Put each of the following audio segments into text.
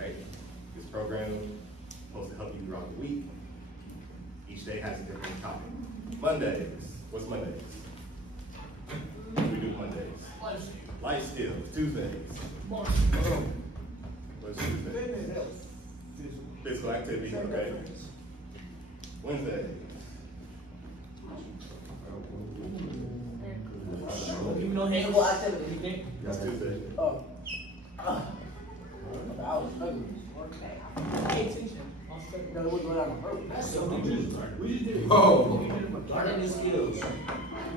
right? This program is supposed to help you throughout the week. Each day has a different topic. Mondays, what's Mondays? What do we do Mondays? Life skills. Tuesdays. What's Tuesday? Physical activity, okay. Wednesday. Physical activity. That's Tuesday. Oh. I was struggling. Pay attention. No, we're going on a road. We just did it. Oh. Learning skills.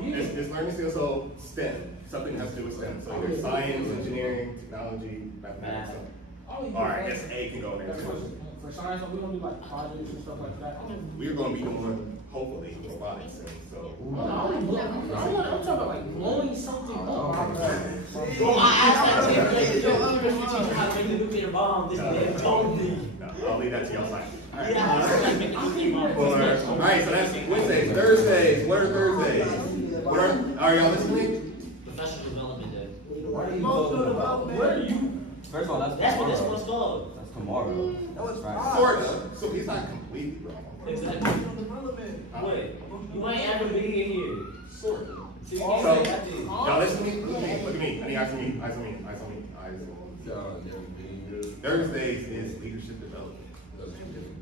It's learning skills, so STEM. Something has to do with STEM. So either science, engineering, technology, mathematics. All right, I guess A can go there. For science, we don't do like projects and stuff like that. We're going to be doing, hopefully, robotics soon. So. I'm talking about like blowing something up. I'll leave that to y'all side. All right, so that's Wednesdays. Thursdays. What are Thursdays? Are y'all listening? Professional development day. Where are you? First of all, That's what this one's called. That's tomorrow. Right. Sort of. So he's not completely wrong. Exactly. Wait, you ain't ever been in here. Sort of. See, So, y'all listening? Look at me. I need eyes on me. Eyes on me. Eyes on me. Eyes on me. Thursdays is leadership development.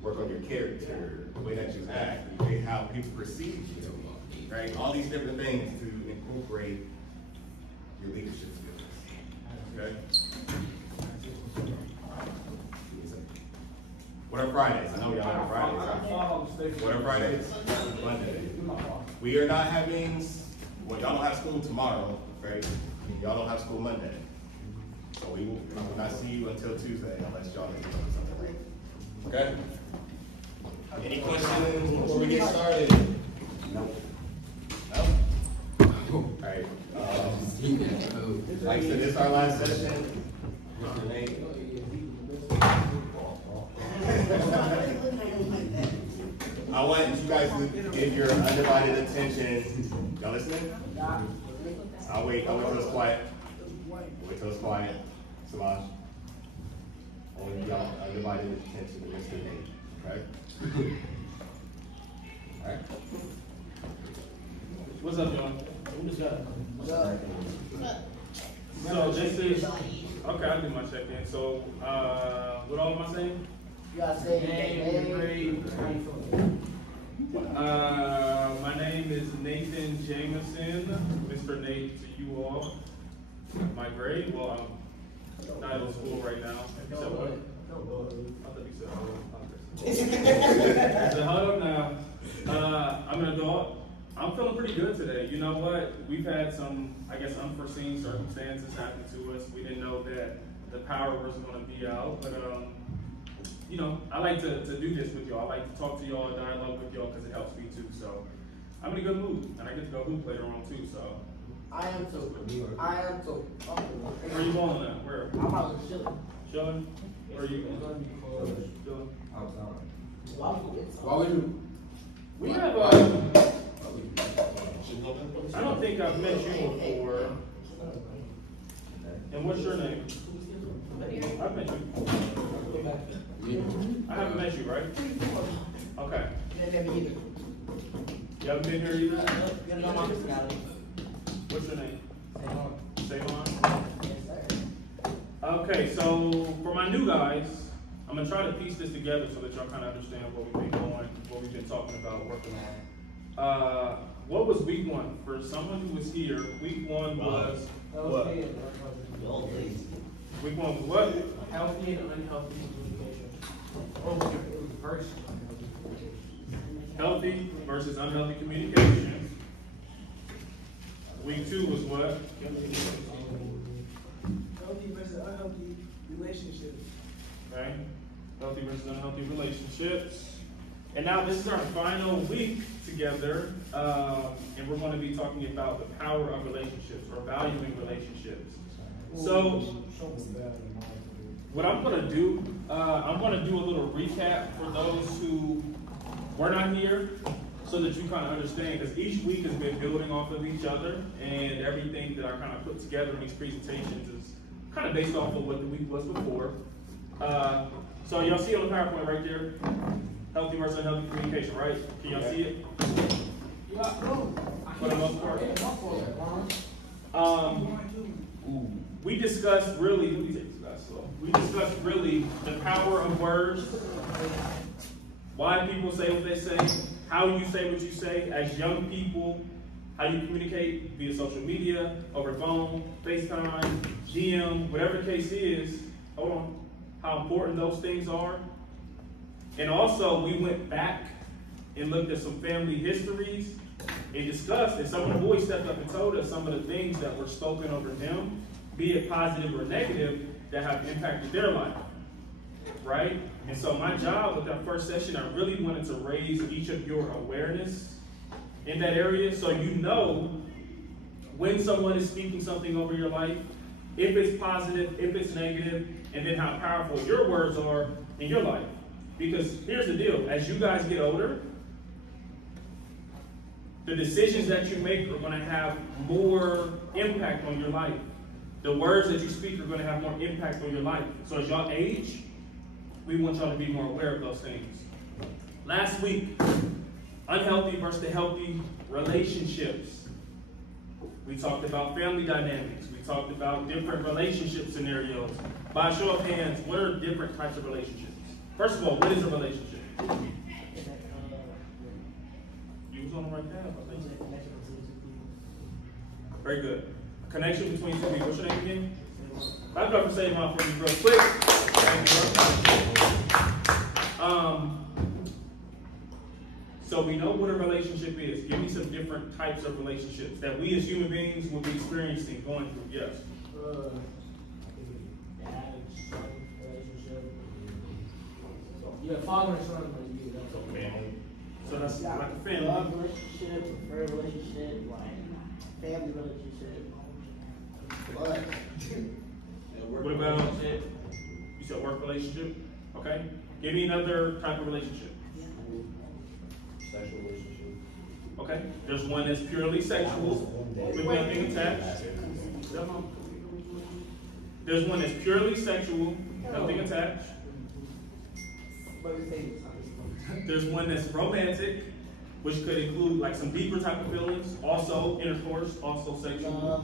Work on your character, the way that you act, the way how people perceive you, right? All these different things to incorporate your leadership skills. Okay? What are Fridays? I know y'all have Fridays. What are Fridays? Monday. We are not having, well, y'all don't have school tomorrow, right? Y'all don't have school Monday. So we will not see you until Tuesday unless y'all are doing something right. Okay? Any questions before we get started? Nope. No? All right. Like I said, this is our last session. Mr. Nate. I want you guys to give your undivided attention. Y'all listening? I'll wait till it's quiet. Wait till it's quiet. Samaj. I want y'all undivided attention to Mr. Nate. Okay? Alright. What's up, y'all? So this is, okay, I'll do my check-in. So, what all am I saying? You gotta say Name, grade. My name is Nathan Jameson, Mr. Nate to you all. My grade, well, I'm not in school right now. You said what? I thought you said hold on. So hold up now. I'm an adult. I'm feeling pretty good today. You know what? We've had some, I guess, unforeseen circumstances happen to us. We didn't know that the power was going to be out, but you know, I like to do this with y'all. I like to talk to y'all, dialogue with y'all, because it helps me too. So I'm in a good mood, and I get to go hoop later on too. So I am too. I am too. where are you going at? Where? I'm out chilling. Chilling? Where are you going? Chilling. Why would you? We have I don't think I've met you before. And what's your name? I've met you. I haven't met you, right? Okay. You haven't been here either? What's your name? Savon. Okay, so for my new guys, I'm gonna try to piece this together so that y'all kind of understand what we've been going, what we've been talking about, working on. What was week one? For someone who was here, week one was what? Week one was what? Healthy and unhealthy communication. Healthy versus unhealthy communication. Week two was what? Healthy versus unhealthy relationships. Okay. Healthy versus unhealthy relationships. And now this is our final week together, and we're going to be talking about the power of relationships or valuing relationships. So, what I'm going to do, I'm going to do a little recap for those who were not here so that you kind of understand, because each week has been building off of each other, and everything that I kind of put together in these presentations is kind of based off of what the week was before. So y'all see on the PowerPoint right there, healthy versus unhealthy communication, right? Can y'all see it? For the most part. We discussed really, we discussed really the power of words, why people say what they say, how you say what you say as young people, how you communicate via social media, over phone, FaceTime, GM, whatever the case is. Hold on. How important those things are. And also, we went back and looked at some family histories and discussed, and some of the boys stepped up and told us some of the things that were spoken over them, be it positive or negative, that have impacted their life, right? And so my job with that first session, I really wanted to raise each of your awareness in that area so you know when someone is speaking something over your life, if it's positive, if it's negative, and then how powerful your words are in your life. Because here's the deal, as you guys get older, the decisions that you make are going to have more impact on your life. The words that you speak are going to have more impact on your life. So as y'all age, we want y'all to be more aware of those things. Last week, unhealthy versus healthy relationships. We talked about family dynamics. We talked about different relationship scenarios. By a show of hands, what are different types of relationships? First of all, what is a relationship? You was on the right path, I think. Very good. Connection between two people. What's your name again? I'll go and say mine for you real quick. So we know what a relationship is. Give me some different types of relationships that we as human beings will be experiencing, going through. Yes. Dad and son relationship. Yeah, father and son relationship. So family. So that's like a family. Love relationship, preferred relationship, like family relationship. What about, you said work relationship? Okay. Give me another type of relationship. Sexual relationship. Okay. There's one that's purely sexual with nothing attached. There's one that's purely sexual, nothing attached. There's one that's romantic, which could include like some deeper type of feelings, also intercourse, also sexual.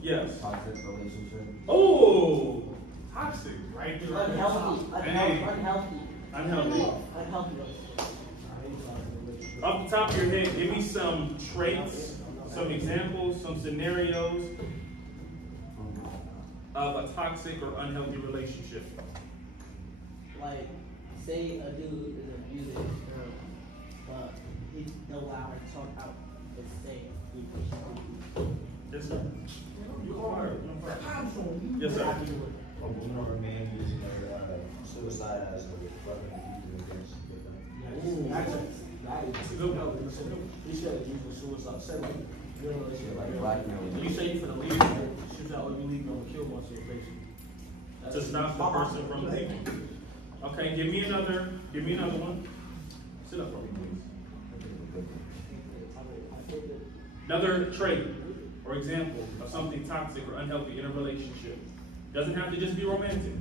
Yes. Toxic relationship. Oh, toxic, right? Unhealthy. Unhealthy. Unhealthy. Unhealthy. Off the top of your head, give me some traits, some examples, some scenarios of a toxic or unhealthy relationship. Like, say a dude is abusing his girl, but he don't allow her to talk out and say he Yes, sir. You are. Yes, sir. A woman or a man using their suicide as a weapon against victim. That's a good one. He said using suicide. Say like, Like blackmail. you say you finna leave, shoot out or you leave, gonna kill once you're patient. To stop the person from leaving. Okay, give me another one. Sit up for me, please. Another trait or example of something toxic or unhealthy in a relationship. Doesn't have to just be romantic.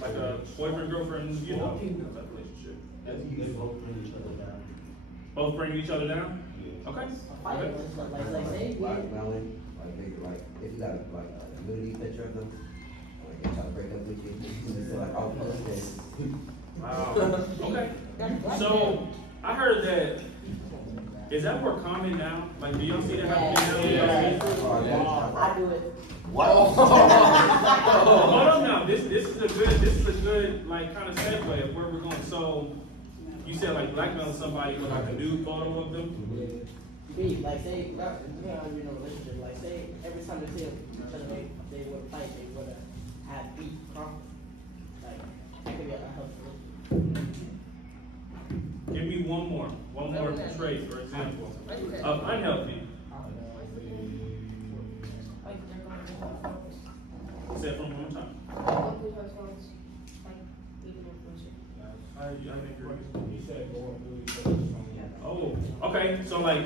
Like a boyfriend, girlfriend, you know, type of relationship. I think you guys both bring each other down. Both bring each other down? Yeah. Okay. like say, Blackmailing, like maybe like if you got like a nudity picture of them, like they try to break up with you, and say like, I'll post this. Wow. Okay. So I heard that. Is that more common now? Like, do y'all see that happening now? I do it. What? Hold on now. This is a good like kind of segue of where we're going. So you said like blackmail somebody with like a nude photo of them. Me, like say, you know, relationship. Like say, every time they see each other, they would fight. They would have beef, conflict. Like that could be unhealthy. Give me one more trait or example of unhealthy. Say it from one more time. I didn't hear you. Oh, okay. So like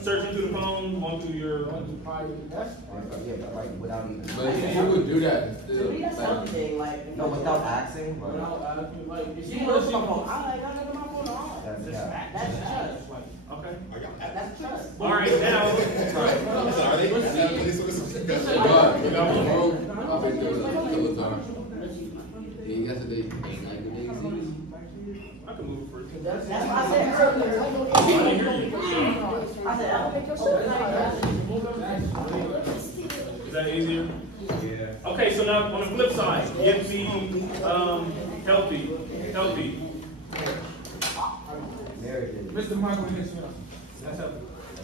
searching through the phone, going through your. Yeah, like without even. But you would do that still. To me, that's Like, something like. No, without asking, but Like, if You you want want to to see my see phone? I got nothing on my phone at all. that's yeah. That's trust. Okay. That's trust. All right, now. I'm sorry. You got one? I've been doing it a couple times. Yeah, yesterday ain't like the days either. I can move for it. That's what I said earlier. I hear you. I said, I'll make your shit. Is that easier? Yeah. Okay, so now on the flip side, give me healthy. Marriage is. Mr. Michael Hicks, that's up.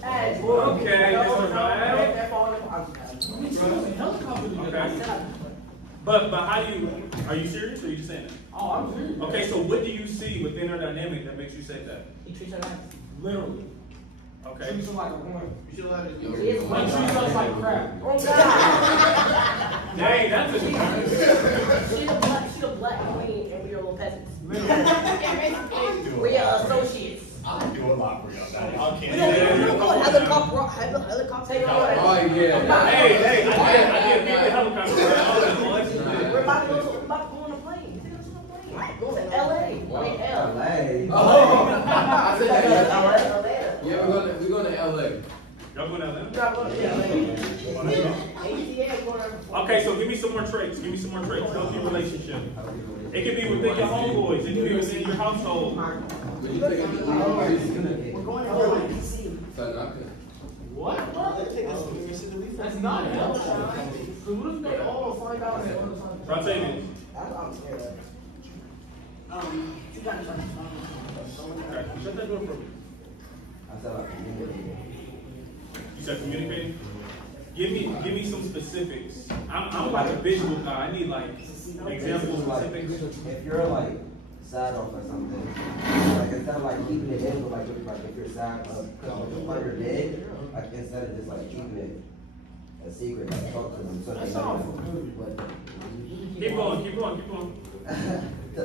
Hey, boy. Okay, Mr. Ryan. Okay. But how do you, are you serious or are you just saying that? Oh, I'm serious. Okay, so what do you see within her dynamic that makes you say that? He treats her nice. Literally. Okay. Treats her like a woman. You should let it go. She is Like, treats us like crap. Oh, God. Dang, that's a She's a black queen and we're little peasants. doing We are associates. I'm doing a lot for y'all. Now. Y'all We can't. don't Yeah. go helicopter. Take Oh, over. yeah. Hey, I can't beat the helicopter. We're about to go on a plane. Take us on a plane. Go to LA. I mean, L. LA. Oh, I said that. Yeah, we're going to LA. Y'all going out there? Okay, Okay, so give me some more traits. Healthy relationship. It can be within your homeboys. It can be within your household. Would you take it to We're going to LA. So, I could. What? That's not hell. So what if they all find out that other time? Rotating. That's what I'm scared of. You got to Okay, shut that door for me. I said like community. You said communicating? Give me some specifics. I'm like a visual guy. I need like examples, Like, specifics. if you're like sad off or something, like instead of like keeping it in, but like if you're sad because like you're dead, like instead of just like keeping it a secret, like talk to them so they know. But Keep going.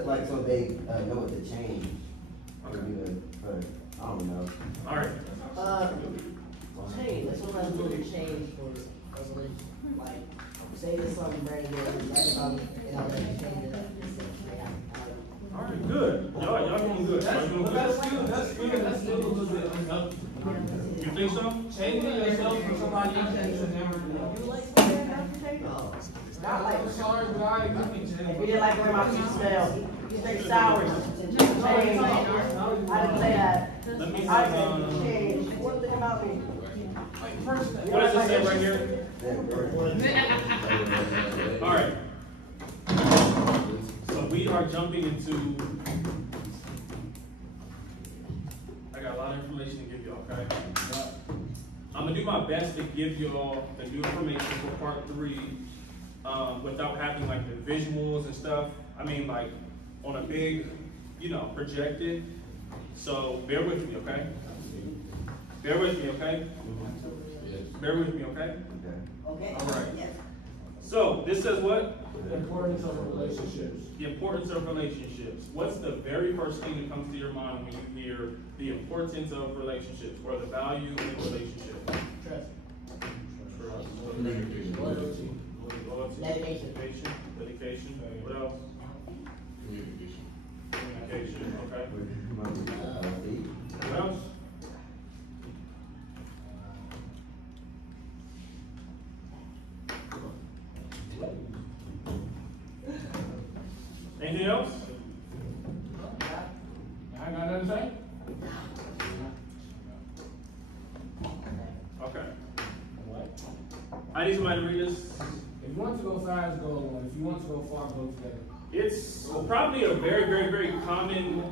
like so they know what to change. Or even, but I don't know. All right. Change. Let's not do a change for resolution. Like, say there's something brand new, write about it, and I'll let you change it up. All right. Good. Y'all doing good. Y'all doing good. That's still a little bit unhealthy. You think so? Changing yourself for somebody else is never You good. like something not like, I'm sorry, but I can if you change. didn't like the way my feet smell, you take showers, change. I didn't say that. Let me I didn't change. One thing about me. What does it say right here? All right. So we are jumping into. I got a lot of information to give y'all, okay? I'm gonna do my best to give y'all the new information for part 3 without having like the visuals and stuff. I mean, like on a big, projected. So bear with me, okay? Bear with me, okay? Bear with me, okay? Okay. All right. Yes. So this says what? The importance of relationships. The importance of relationships. What's the very first thing that comes to your mind when you hear the importance of relationships or the value in relationships? Trust. Loyalty. Dedication. Dedication. What else? Communication. Okay. What else? Anything else? I ain't got nothing to say. Okay. I need somebody to read this. If you want to go fast, go alone. If you want to go far, go together. It's probably a very, very, very common.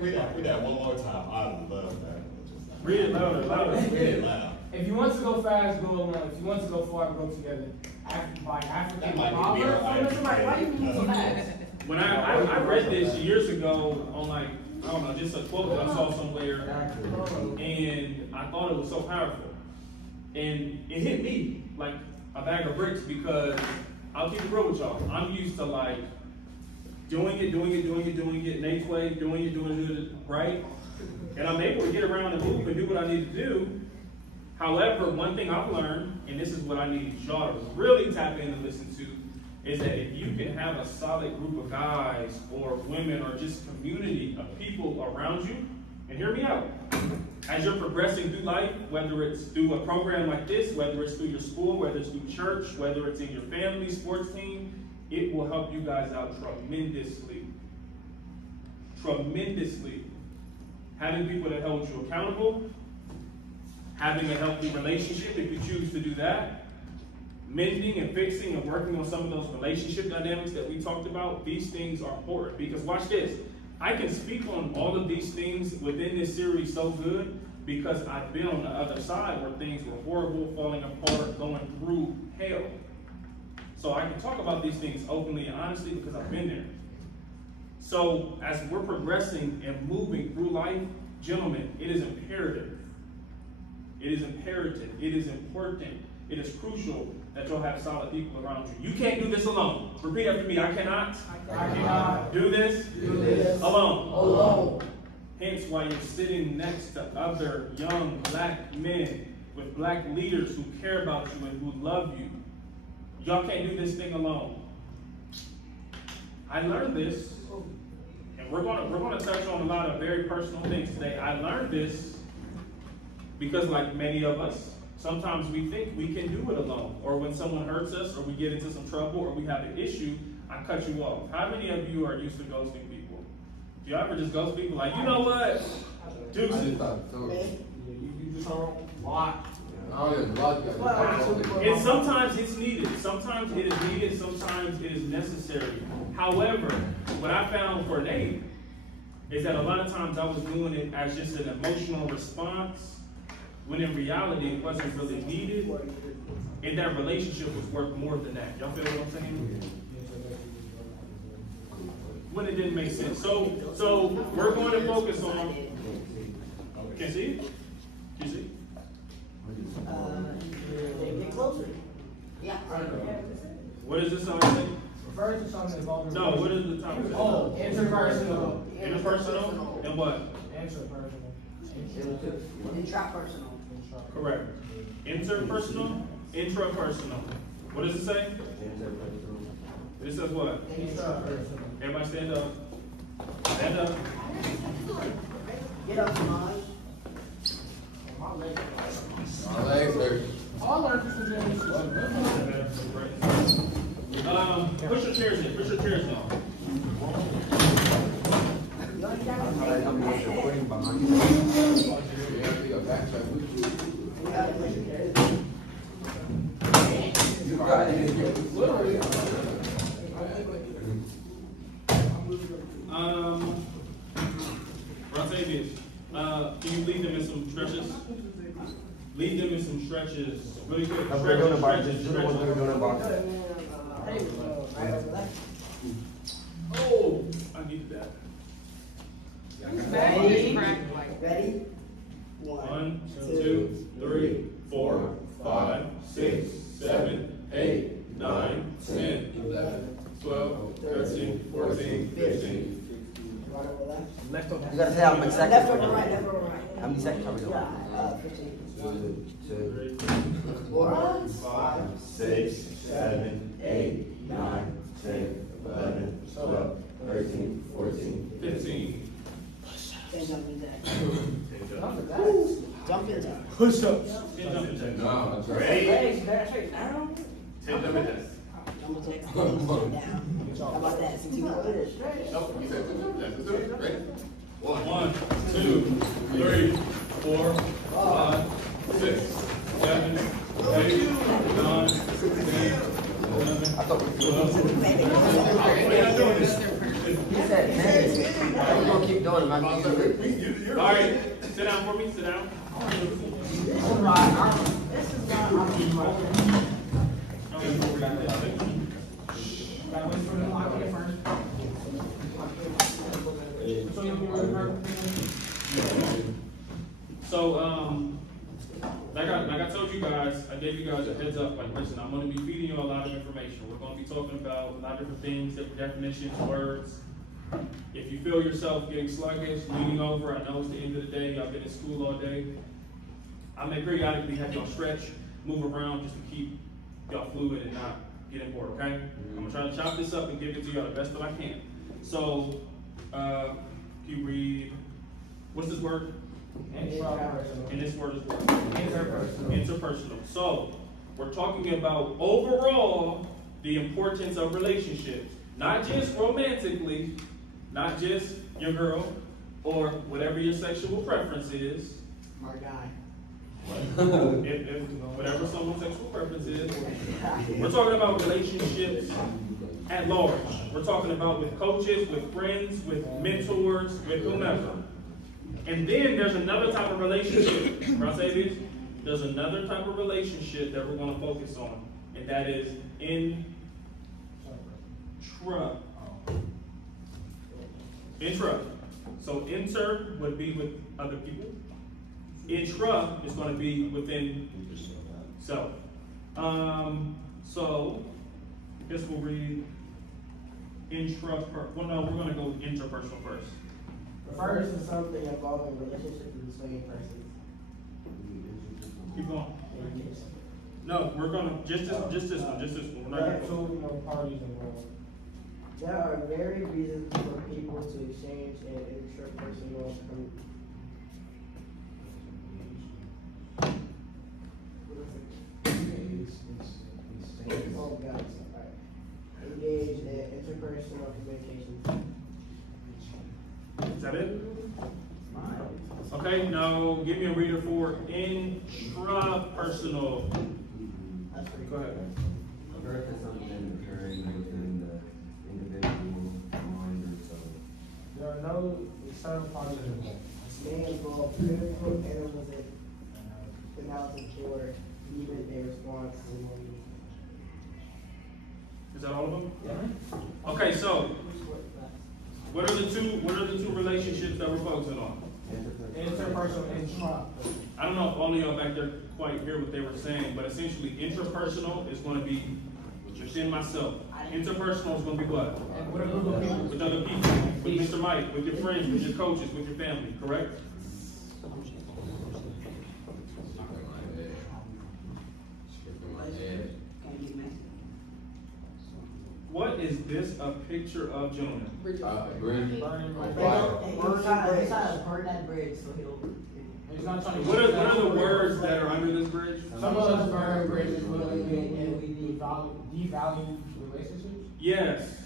Read that one more time. I love that. Read it louder. Read it loud. If you want to go fast, go alone. If you want to go far, go together. By African That might be proverb. Why you move so fast? When I read this years ago on like, I don't know, just a quote that I saw somewhere, and I thought it was so powerful. And it hit me like a bag of bricks because I'll keep it real with y'all. I'm used to like doing it Nate's way, doing it right. And I'm able to get around and move and do what I need to do. However, one thing I've learned, and this is what I need y'all to really tap in and listen to, is that if you can have a solid group of guys or women or just community of people around you, and hear me out, as you're progressing through life, whether it's through a program like this, whether it's through your school, whether it's through church, whether it's in your family sports team, it will help you guys out tremendously. Tremendously. Having people that hold you accountable, having a healthy relationship if you choose to do that, mending and fixing and working on some of those relationship dynamics that we talked about, these things are important. Because watch this, I can speak on all of these things within this series so good because I've been on the other side where things were horrible, falling apart, going through hell. So I can talk about these things openly and honestly because I've been there. So as we're progressing and moving through life, gentlemen, it is imperative. It is imperative. It is important. It is crucial that you'll have solid people around you. You can't do this alone. Repeat after me. I cannot do this alone. Hence why you're sitting next to other young black men with black leaders who care about you and who love you. Y'all can't do this thing alone. I learned this, and we're gonna touch on a lot of very personal things today. I learned this because, like many of us, sometimes we think we can do it alone, or when someone hurts us, or we get into some trouble, or we have an issue, I cut you off. How many of you are used to ghosting people? Do you ever just ghost people like, you know what? Deuces. You just don't watch. And sometimes it's needed. Sometimes it is needed. Sometimes it is necessary. However, what I found for Nate is that a lot of times I was doing it as just an emotional response, when in reality it wasn't really needed, and that relationship was worth more than that. Y'all feel what I'm saying? When it didn't make sense. So we're going to focus on. Can you see? Can you see? Get closer. Yeah. What is this song say? Refer to something involving. No, what is the topic? Oh, interpersonal. Interpersonal? And what? Interpersonal. Intrapersonal. Correct. Interpersonal, intrapersonal. What does it say? It says what? Intrapersonal. Everybody stand up. Stand up. Get up, Samaj. My legs. My legs hurt. All our Christian Push your chairs in. Push your chairs in. I'm recording behind you. Yeah, I think I backtracked with you. You got it. Literally. Rontavius, can you lead them in some stretches? Lead them in some stretches. Really quick. We're doing about this. Do what we're doing about it. Oh, I needed that. Ready? 1, 2, 3, 4, 5, 6, 7, 8, 9, 10, 11, 12, 13, 14, 15. Left over. You gotta say how many seconds. Left or right, left or right. How many seconds are we doing? 15. 2, 4, 5, 6, 7, 8, 9, 10, 11, 12, 13, 14, 15. jumping jacks. Jumping jacks. Push ups. 10 jumping jacks. No, that's right. Ready? Legs, back straight down. 10 jumping jacks. Jumping jacks, legs straight down. How about that? Since you want it straight. Oh, you said 10 jumping jacks. Let's do it. Ready? 1, 2, 3, 4, 5, 6, 7, 8, 9, 10, 11, I thought we were 12. He said 10. We're gonna keep doing it, man. All right, sit down for me. Sit down. So, like I told you guys, I gave you guys a heads up. Like, listen, I'm going to be feeding you a lot of information. We're going to be talking about a lot of different things, different definitions, words. If you feel yourself getting sluggish, leaning over, I know it's the end of the day. Y'all been in school all day. I may periodically have y'all stretch, move around, just to keep y'all fluid and not getting bored, okay? I'm gonna try to chop this up and give it to y'all the best that I can. So, can you read, what's this word? Intrapersonal. And this word is what? Interpersonal. Interpersonal. So, we're talking about overall the importance of relationships. Not just romantically, not just your girl, or whatever your sexual preference is. My guy. If whatever someone's sexual preference is. We're talking about relationships at large. We're talking about with coaches, with friends, with mentors, with whomever. And then there's another type of relationship. When I say this, there's another type of relationship that we're going to focus on, and that is intra. So inter would be with other people. Intra is going to be within self. So I guess we'll read well, no, we're going to go interpersonal first. First is something involving relationships between persons. Keep going. No, we're going to just this one. We're not There are gonna two, parties involved. There are varied reasons for people to exchange an interpersonal engage in interpersonal communication. Is that it? Okay, now give me a reader for intrapersonal. That's pretty Go ahead. Birth is something occurring within the individual mind or soul. There are no external parties involved. may involve critical analysis for even a response to one. Is that all of them? Yeah. Okay, so what are the two relationships that we're focusing on? Interpersonal and intra. I don't know if all of y'all back there quite hear what they were saying, but essentially interpersonal is going to be within myself. Interpersonal is going to be what? With a group of people. With other people, with Mr. Mike, with your friends, with your coaches, with your family, correct? What is this a picture of, gentlemen? Bridge. Burning Burn that bridge so he'll. He's not trying to. What are the words that are under this bridge? Some of us burn bridges and we devalue relationships. Yes.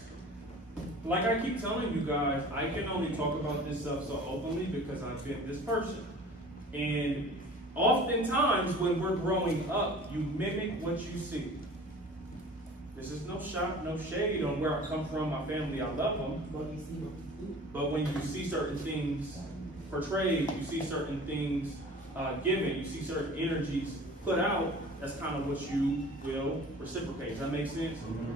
Like I keep telling you guys, I can only talk about this stuff so openly because I've been this person. And oftentimes when we're growing up, you mimic what you see. This is no shot, no shade on where I come from, my family, I love them. But when you see certain things portrayed, you see certain things given, you see certain energies put out, that's kind of what you will reciprocate. Does that make sense? Mm-hmm.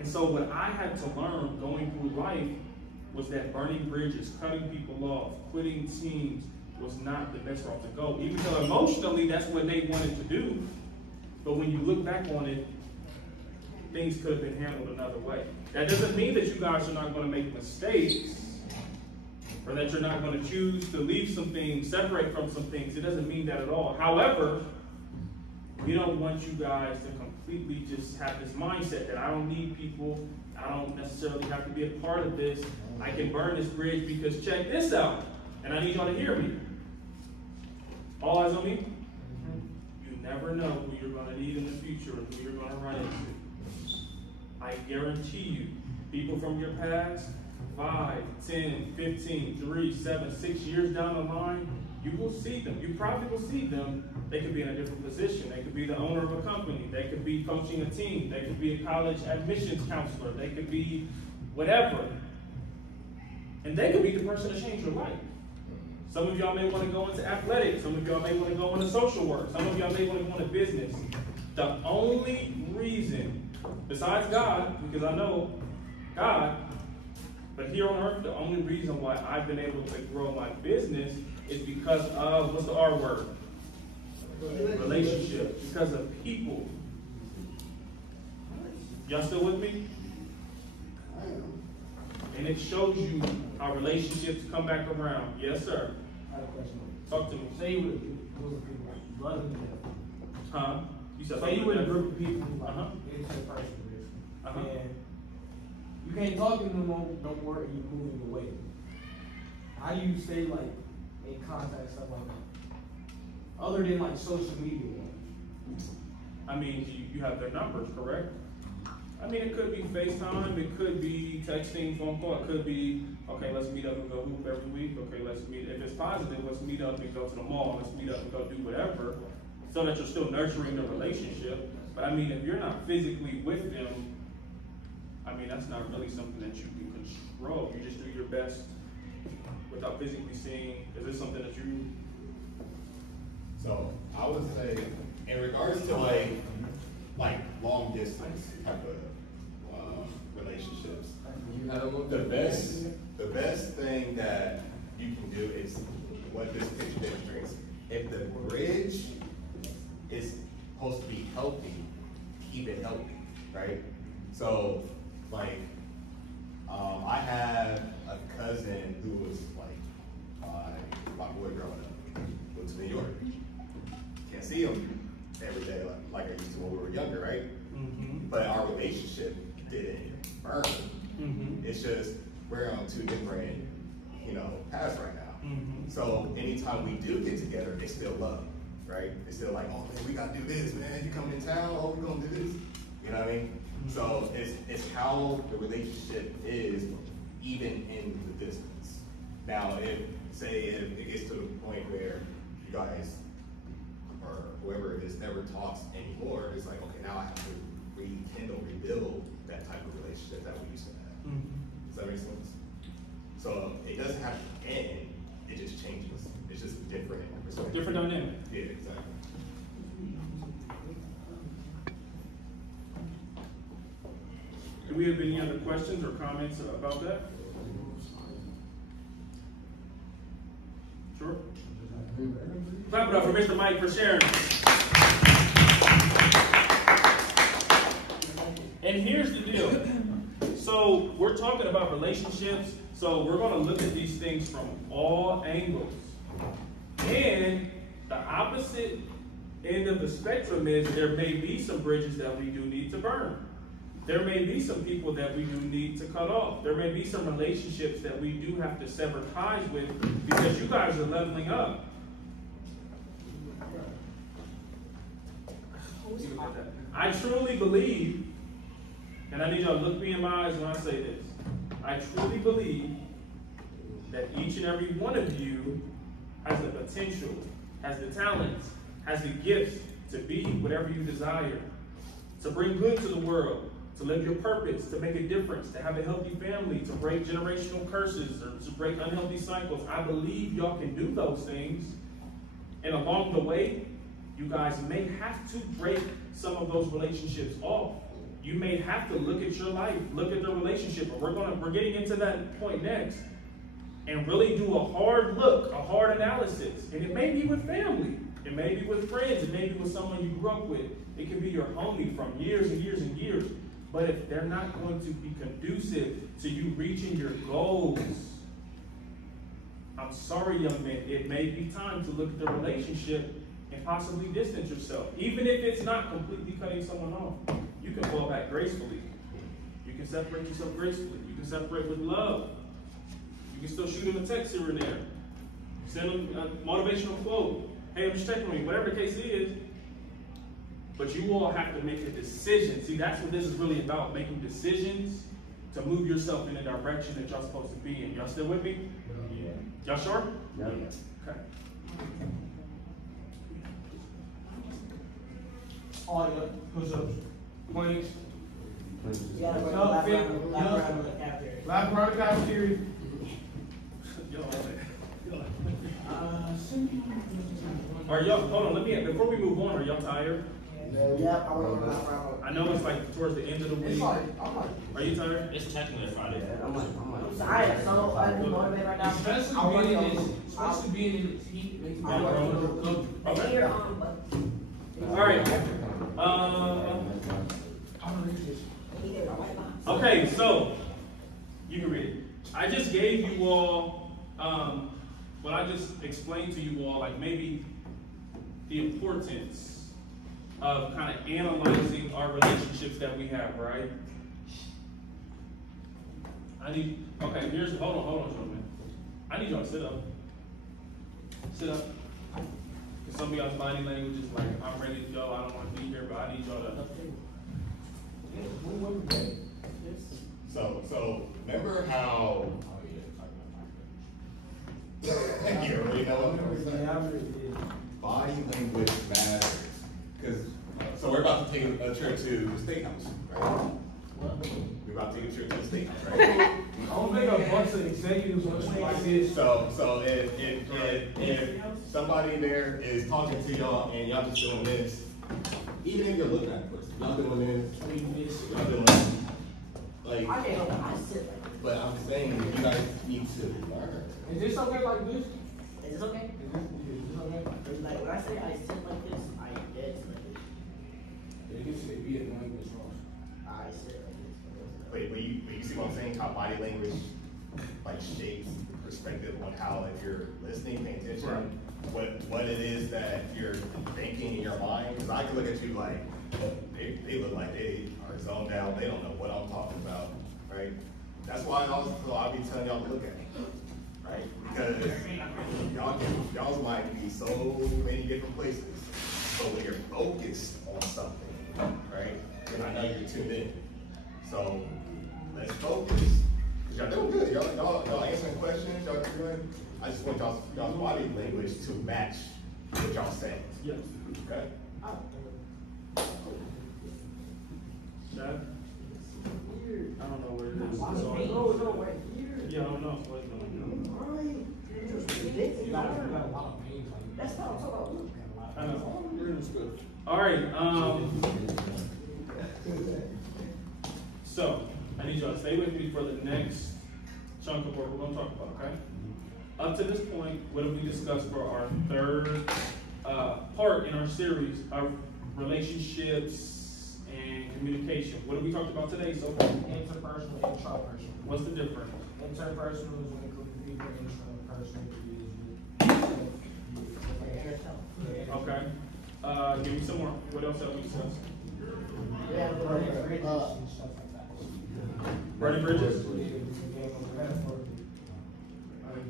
And so what I had to learn going through life was that burning bridges, cutting people off, quitting teams was not the best route to go. Even though emotionally that's what they wanted to do. But when you look back on it, things could have been handled another way. That doesn't mean that you guys are not going to make mistakes or that you're not going to choose to leave some things, separate from some things. It doesn't mean that at all. However, we don't want you guys to completely just have this mindset that I don't need people. I don't necessarily have to be a part of this. I can burn this bridge because check this out. And I need y'all to hear me. All eyes on me? You never know who you're going to need in the future and who you're going to run into. I guarantee you, people from your past, 5, 10, 15, 3, 7, 6 years down the line, you will see them. You probably will see them. They could be in a different position. They could be the owner of a company. They could be coaching a team. They could be a college admissions counselor. They could be whatever. And they could be the person to change your life. Some of y'all may want to go into athletics. Some of y'all may want to go into social work. Some of y'all may want to go into business. The only reason, besides God, because I know God, but here on earth, the only reason why I've been able to grow my business is because of, what's the R word? Relationship. Because of people. Y'all still with me? And it shows you how relationships come back around. Yes, sir. I have a question. Talk to me. Say you with a group of people, love them to death. Huh? You said Say you with a group of people, Uh-huh. interpersonal relationship. and you can't talk to them no more, and you're moving away. How do you stay like in contact and stuff like that? Other than like social media. I mean, you have their numbers, correct? I mean, it could be FaceTime, it could be texting, phone call, it could be, okay, let's meet up and go hoop every week. Okay, let's meet, if it's positive, let's meet up and go to the mall, let's meet up and go do whatever, so that you're still nurturing the relationship. But I mean, if you're not physically with them, I mean, that's not really something that you can control. You just do your best without physically seeing. Is this something that you? So I would say, in regards to like long distance type of relationships, the best thing that you can do is what this picture demonstrates. If the bridge is supposed to be healthy, keep it healthy, right? So like, I have a cousin who was like my boy growing up, moved to New York. Can't see him every day like I used to when we were younger, right? Mm-hmm. But our relationship didn't burn. Mm-hmm. It's just we're on two different, paths right now. Mm-hmm. So anytime we do get together, it's still love, right? It's still like, oh man, we gotta do this, man. You come in town, oh, we're gonna do this. You know what I mean? Mm-hmm. So it's how the relationship is, even in the distance. Now, if it gets to the point where you guys or whoever it is never talks anymore, it's like, okay, now I have to rebuild that type of relationship that we used to have. Mm-hmm. Does that make sense? So it doesn't have to end, it just changes. It's just different. Different dynamic. Yeah, exactly. Do we have any other questions or comments about that? Sure. Clap it up for Mr. Mike for sharing. And here's the deal. So we're talking about relationships, so we're going to look at these things from all angles. And the opposite end of the spectrum is there may be some bridges that we do need to burn. There may be some people that we do need to cut off. There may be some relationships that we do have to sever ties with because you guys are leveling up. I truly believe, and I need y'all to look me in my eyes when I say this, I truly believe that each and every one of you has the potential, has the talents, has the gifts to be whatever you desire, to bring good to the world, to live your purpose, to make a difference, to have a healthy family, to break generational curses, or to break unhealthy cycles. I believe y'all can do those things. And along the way, you guys may have to break some of those relationships off. You may have to look at your life, look at the relationship, and we're getting into that point next, and really do a hard look, a hard analysis. And it may be with family, it may be with friends, it may be with someone you grew up with. It can be your homie from years and years and years. But if they're not going to be conducive to you reaching your goals, I'm sorry, young men, it may be time to look at the relationship and possibly distance yourself. Even if it's not completely cutting someone off, you can fall back gracefully. You can separate yourself gracefully. You can separate with love. You can still shoot them a text here and there. Send them a motivational quote. Hey, I'm just checking on you. Whatever the case is. But you all have to make a decision. See, that's what this is really about, making decisions to move yourself in the direction that y'all supposed to be in. Y'all still with me? Yeah. Y'all sure? Yeah. Okay. All your push-ups, planks. You gotta work lap around the cafeteria. Lap around the cafeteria. Are y'all, hold on, before we move on, are y'all tired? Yeah, I work lap around. I know it's like towards the end of the week. Are you tired? It's technically Friday. I'm tired, so I'm motivated right now. Especially being in the heat makes me Okay. All right. Okay, so you can read it. I just gave you all what I just explained to you all, like maybe the importance of kind of analyzing our relationships that we have, right? Okay, hold on, gentlemen. I need y'all to sit up. Sit up. Cause some of y'all's body language is like, I'm ready to go, I don't want to be here, but I need y'all to. So remember how you already know what I'm saying. Body language matters. So we're about to take a trip to the State House, right? We're about to take a trip to the State House, right? I don't think a bunch of executives want to like this. So if somebody there is talking to y'all and y'all just doing this, even if you're looking at the person, y'all doing this, y'all doing like. I can't help it. I sit like this. But I'm saying you guys need to learn. Is this okay like this? Is this okay? Is this okay? Like when I say I sit like this, I dead sit like this. It gets to be annoying as well. I sit like this. But you see what I'm saying? How body language like shapes perspective on how if you're listening, paying attention, Right. what it is that you're thinking in your mind. Because I can look at you like they look like they are zoned out. They don't know what I'm talking about, right? That's why I'll be telling y'all to look at me, right? Because y'all's mind be so many different places. So when you're focused on something, right? Then I know you're tuned in. So let's focus. Cause y'all doing good. Y'all answering questions. Y'all good. I just want y'all's body language to match what y'all saying. Yes. Okay. Chad? I don't know where it is. No, right here. Yeah, I don't know what's going You got a lot of pain. That's not what I'm talking about. on. I know. All right. So I need y'all to stay with me for the next chunk of what we're going to talk about. Okay. Up to this point, what have we discussed for our third part in our series of relationships and communication? What have we talked about today so far? Interpersonal, intrapersonal. What's the difference? Interpersonal is when people intrapersonal is Okay. Give me some more. What else have we discussed? Burning bridges?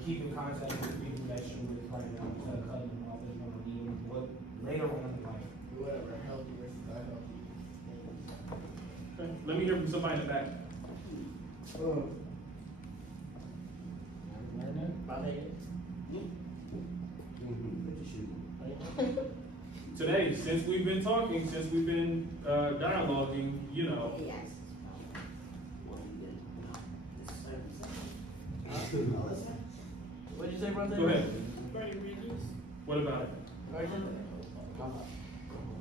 Keep in contact with the people that you're with right now. Instead of cutting them off, there's no need. What later on in life, whatever, healthy versus unhealthy. Okay. Let me hear from somebody in the back. Today, since we've been talking, since we've been dialoguing, you know. What did you say, brother? Go ahead. Burning bridges. What about it?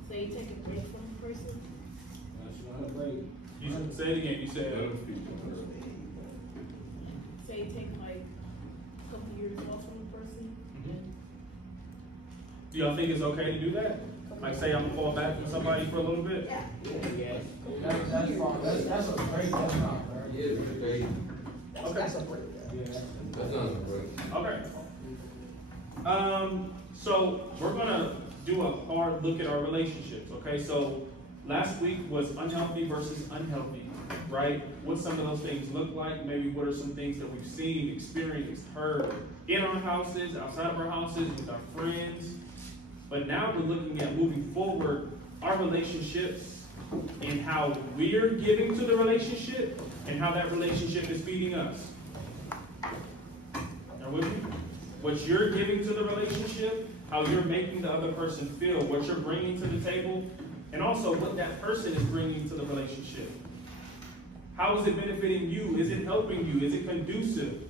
So you take a break from the person. You say it again. You said. Say you take like a couple years off from the person. Do y'all think it's okay to do that? Like say I'm gonna fall back with somebody for a little bit? Yeah. That's a great, that's not very. Yeah, it's great. That's a break. That sounds great. Okay. So we're gonna do a hard look at our relationships. Okay. So last week was unhealthy versus unhealthy, right? What some of those things look like? Maybe what are some things that we've seen, experienced, heard in our houses, outside of our houses, with our friends. But now we're looking at moving forward our relationships and how we're giving to the relationship and how that relationship is feeding us. Are with me? What you're giving to the relationship, how you're making the other person feel, what you're bringing to the table, and also what that person is bringing to the relationship. How is it benefiting you? Is it helping you? Is it conducive?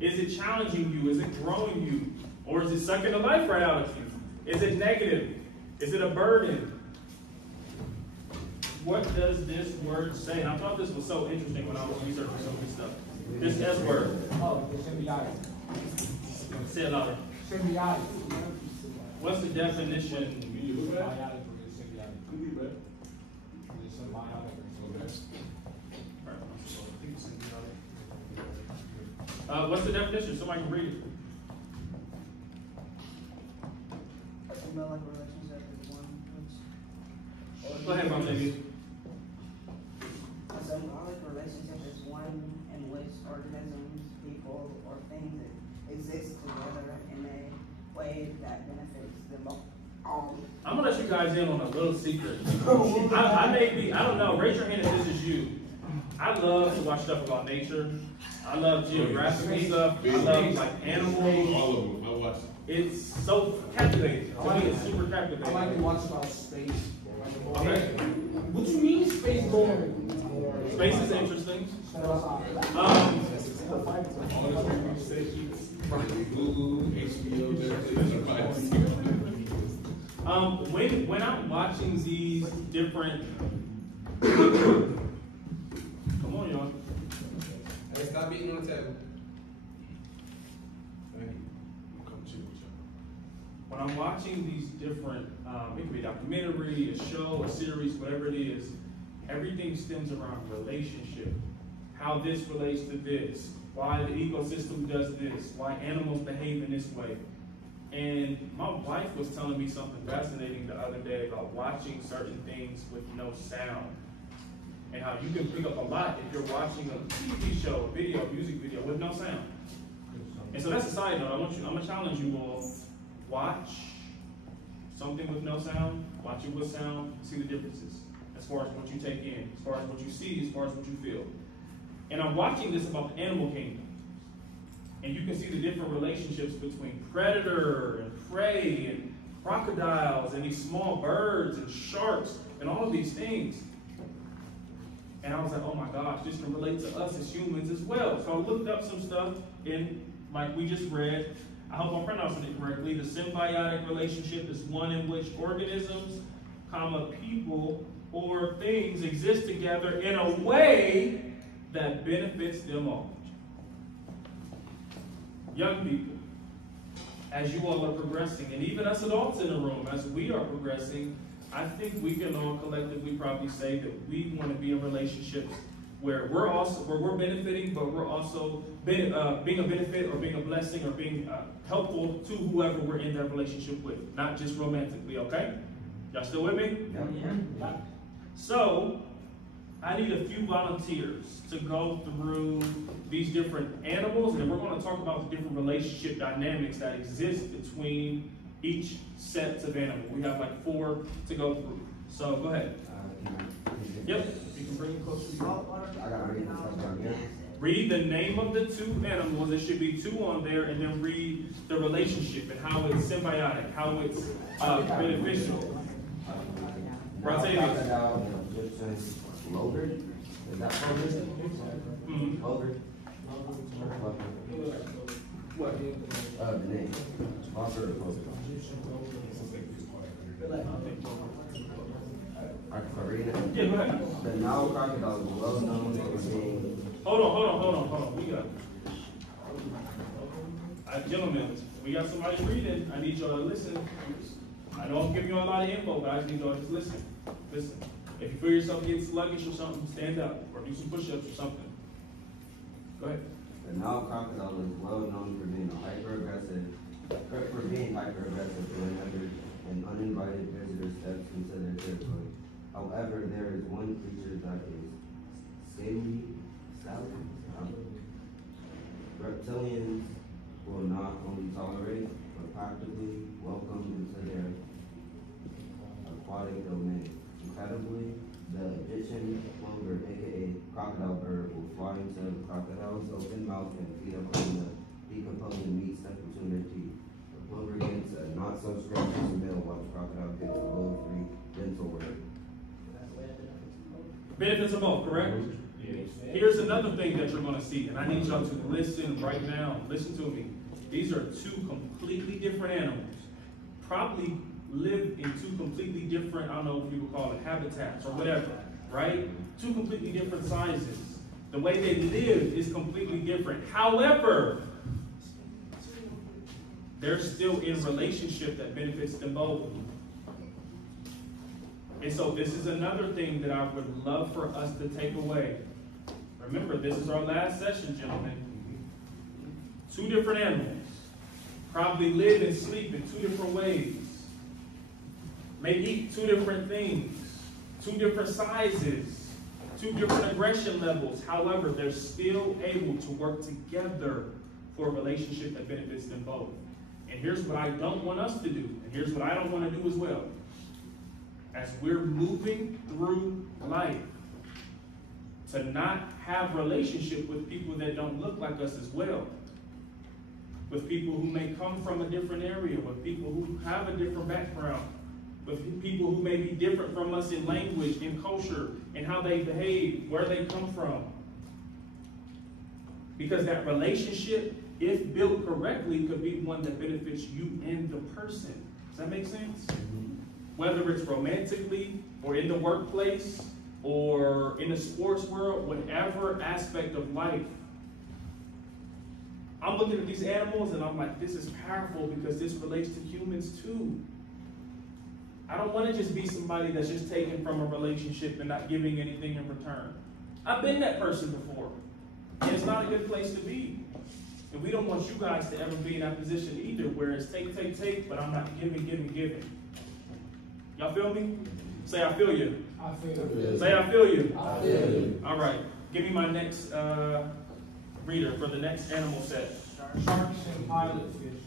Is it challenging you? Is it growing you? Or is it sucking the life right out of you? Is it negative? Is it a burden? What does this word say? And I thought this was so interesting when I was researching some of this stuff. This S word. Oh, the symbiotic. Say it louder. Symbiotic. What's the definition? Symbiotic or symbiotic? What's the definition? Somebody can read it. Symbiotic relationship is one which. Go ahead, Mom, baby. A symbiotic relationship is one in which that benefits them both. I'm gonna let you guys in on a little secret. I may be, I don't know, raise your hand if this is you. I love to watch stuff about nature. I love geographical stuff. I love like animals. All of them. I watch. It's so captivating. To me, it's super I captivating. like to watch about space. Okay. What you mean space boring? Space is interesting. Google, HBO, When I'm watching these different, come on, y'all. Hey, stop beating on the table. Thank you. I'm coming to you. When I'm watching these different, it could be a documentary, a show, a series, whatever it is, everything stems around relationship. How this relates to this, why the ecosystem does this, why animals behave in this way. And my wife was telling me something fascinating the other day about watching certain things with no sound. And how you can pick up a lot if you're watching a TV show, a video, a music video with no sound. And so that's a side note. I'm gonna challenge you all. Watch something with no sound, watch it with sound, see the differences as far as what you take in, as far as what you see, as far as what you feel. And I'm watching this about the animal kingdom. And you can see the different relationships between predator and prey and crocodiles and these small birds and sharks and all of these things. And I was like, oh my gosh, this can relate to us as humans as well. So I looked up some stuff in, like we just read, I hope I'm pronouncing it correctly, the symbiotic relationship is one in which organisms, people, or things exist together in a way that benefits them all. Young people, as you all are progressing, and even us adults in the room, as we are progressing, I think we can all collectively probably say that we want to be in relationships where we're benefiting, but we're also being a benefit or being a blessing or being helpful to whoever we're in that relationship with, not just romantically. Okay, y'all still with me? Yeah. So I need a few volunteers to go through these different animals, and we're going to talk about the different relationship dynamics that exist between each set of animals. We have like 4 to go through. So go ahead. Yep, you can bring it closer. I gotta read this stuff down here. Read the name of the 2 animals. There should be 2 on there, and then read the relationship and how it's symbiotic, how it's beneficial. Crocodile and Egyptian logger. Is that logger? Mm-hmm. Logger. What? The name. Logger or logger? I can read it. Yeah, go ahead. The Nile crocodile is well known for being. Hold on. We got gentlemen, we got somebody reading. I need y'all to listen. I know I'm giving you a lot of info, but I just need y'all to just listen. Listen. If you feel yourself getting sluggish or something, stand up or do some push-ups or something. Go ahead. The Nile crocodile is well known for being hyper-aggressive whenever an uninvited visitor steps into their territory. However, there is one creature that is scaly. Reptilians will not only tolerate, but practically welcome into their aquatic domain. Incredibly, the Egyptian plover, aka crocodile bird, will fly into the crocodile's open mouth and feed upon the decomposing meat stuck between their teeth. The plover gets a not-so-scrumptious meal while the crocodile gets a low-free dental work. Benefits of both, correct? Here's another thing that you're going to see, and I need y'all to listen right now. Listen to me. These are 2 completely different animals. Probably live in 2 completely different, I don't know if you would call it habitats or whatever, right? 2 completely different sizes. The way they live is completely different. However, they're still in relationship that benefits them both. And so this is another thing that I would love for us to take away. Remember, this is our last session, gentlemen. 2 different animals. Probably live and sleep in 2 different ways. May eat 2 different things. 2 different sizes. 2 different aggression levels. However, they're still able to work together for a relationship that benefits them both. And here's what I don't want us to do, and here's what I don't want to do as well. As we're moving through life, to not have relationship with people that don't look like us as well, with people who may come from a different area, with people who have a different background, with people who may be different from us in language, in culture, in how they behave, where they come from. Because that relationship, if built correctly, could be one that benefits you and the person. Does that make sense? Whether it's romantically, or in the workplace, or in the sports world, whatever aspect of life. I'm looking at these animals and I'm like, this is powerful because this relates to humans too. I don't want to just be somebody that's just taken from a relationship and not giving anything in return. I've been that person before, and it's not a good place to be. And we don't want you guys to ever be in that position either, where it's take, but I'm not giving. Y'all feel me? Say, I feel you. I feel you. Say, I feel you. I feel you. All right. Give me my next reader for the next animal set. Sharks and pilot fish.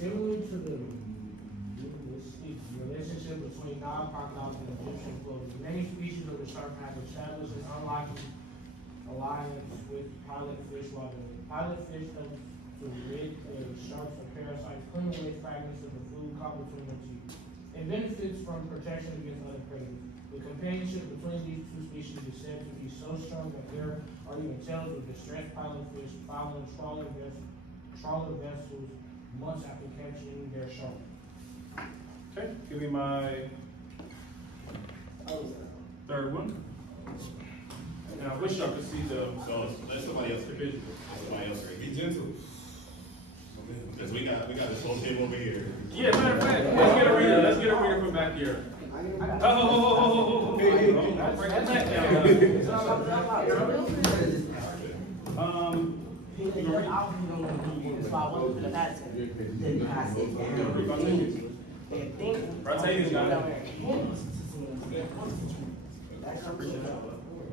Similar to the relationship between Nile crocodiles and Egyptian floaters, many species of the shark have established an unlikely alliance with pilot fish, while the pilot fish helps to rid sharks of parasites, clean away fragments of the food caught between their teeth, and benefits from protection against other predators. The companionship between these two species is said to be so strong that there are even tales of distressed pilot fish following trawler vessels months after catching their shark. Okay, give me my third one. And I wish y'all could see the. So let somebody else pick. Somebody else pick. Be gentle. Because we got this whole table over here. Yeah, matter of fact, let's get a reader. Let's get a reader from back here. Oh. Bring that back down. Rotating, got it.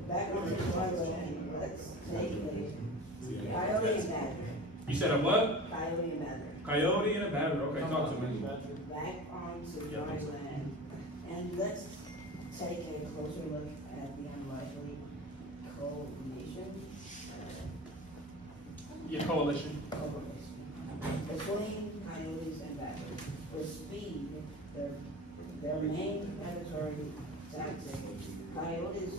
Back on the toilet, let's take a coyote and badger. You said a what? Coyote and badger. Coyote and a badger. Okay, talk to me. Back onto dry land, and let's take a closer look at the unlikely coalition. Coalition. Between coyotes and badgers. For speed, their main predatory tactic. Coyotes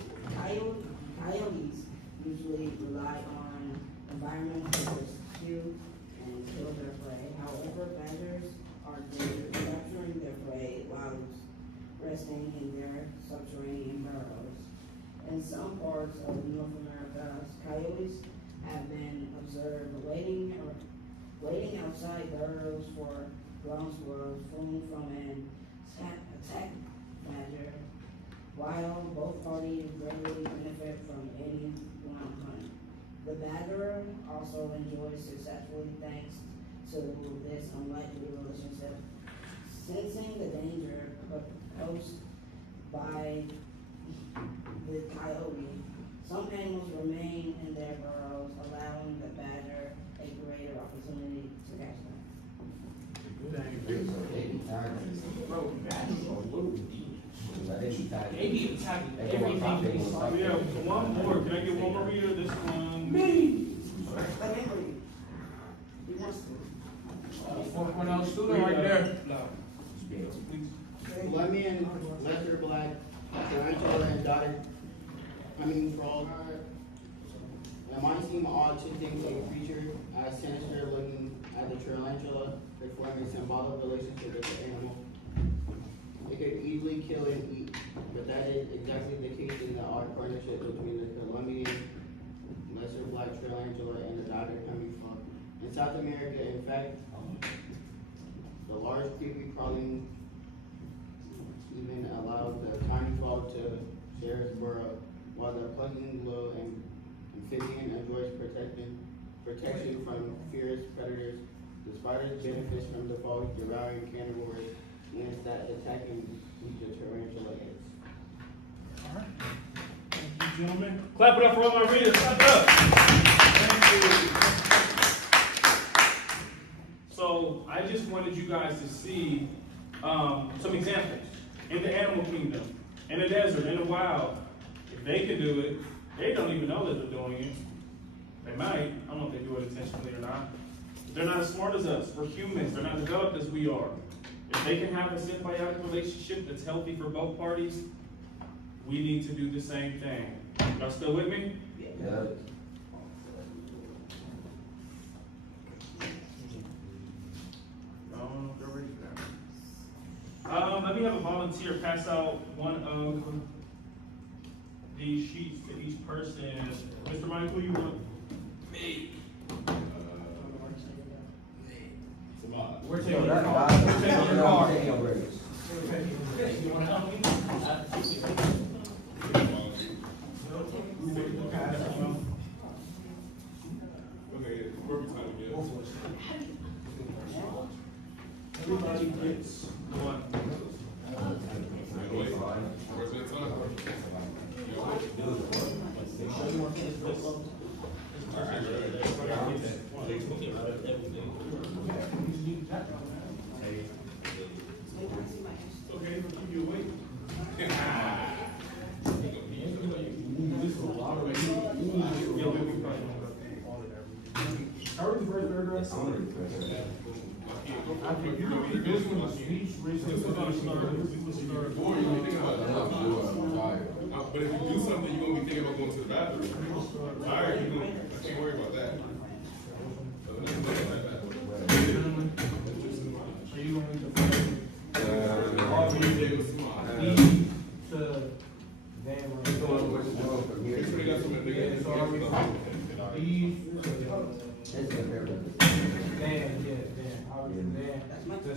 usually rely on environment to pursue and kill their prey. However, badgers are good at capturing their prey while resting in their subterranean burrows. In some parts of North America, coyotes have been observed waiting outside burrows for ground squirrels fleeing from an attack badger. While both parties greatly benefit from any ground hunting, the badger also enjoys successfully thanks to this unlikely relationship. Sensing the danger posed by the coyote, some animals remain in their burrows, allowing the badger a greater opportunity to catch them. They be attacking everything they saw. Yeah, one more. Can I get one more reader? This one. Me! Let me read. He wants to. 4.0 student right there. Lemon, leather black, tarantula, and dotted frog. It might seem odd to think a creature as sinister looking as a tarantula could form a symbolic relationship with the animal. It could easily kill and eat, but that is exactly the case in the odd partnership between the Colombian lesser black tarantula and the dotted humming frog. In South America, in fact, the large creepy crawling even allows the tiny frog to share its burrow, while the plucking glow and amphibian enjoys protection from fierce predators. The spider benefits from the frog's devouring carnivores against that attack and eat the tarantula eggs. All right. Thank you, gentlemen. Clap it up for all my readers. Clap it up. Thank you. wanted you guys to see some examples in the animal kingdom, in the desert, in the wild. If they can do it, they don't even know that they're doing it. They might. I don't know if they do it intentionally or not. They're not as smart as us. We're humans. They're not developed as we are. If they can have a symbiotic relationship that's healthy for both parties, we need to do the same thing. Y'all still with me? Yeah. Let me have a volunteer pass out one of these sheets to each person. Mr. Michael, you want? Me. We're So taking that's your why card. I'm We're taking your card. taking your breaks. You wanna help me? Everybody gets one. Okay, we'll keep you awake. But if you do something, you're gonna be thinking about going to the bathroom. Tired, I can't worry about that. So you gonna need to